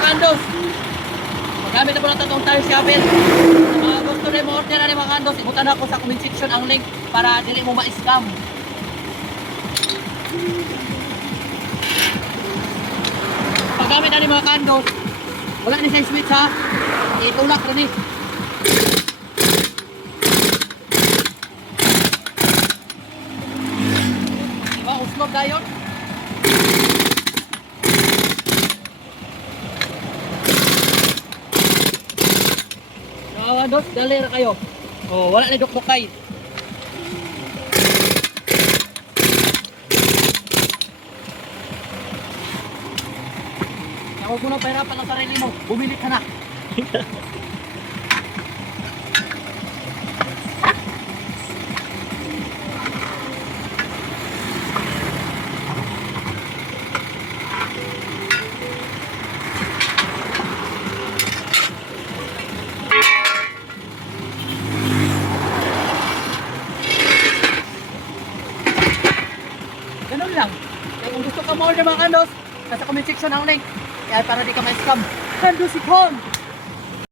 mga kandos. Magamit na po ng tatong tayo scaffold. Sa mga gusto rin mo order na mga kandos, ibutan ako sa comment section ang link para dili mo ma-scam. Paggamit na ni mga kandos, wala ni sa switch ha. Itulak rin eh. Diba, uslog na yun. Dos, dali na kayo. Oh, wala na dukdukay. Huwag mo na pahirapan ang sarili mo. Bumili ka na. Ganun lang. Kaya kung gusto ka mo order mga kandos, nasa comment section ang link. Kaya para di ka ma-scam. Kandos ikon!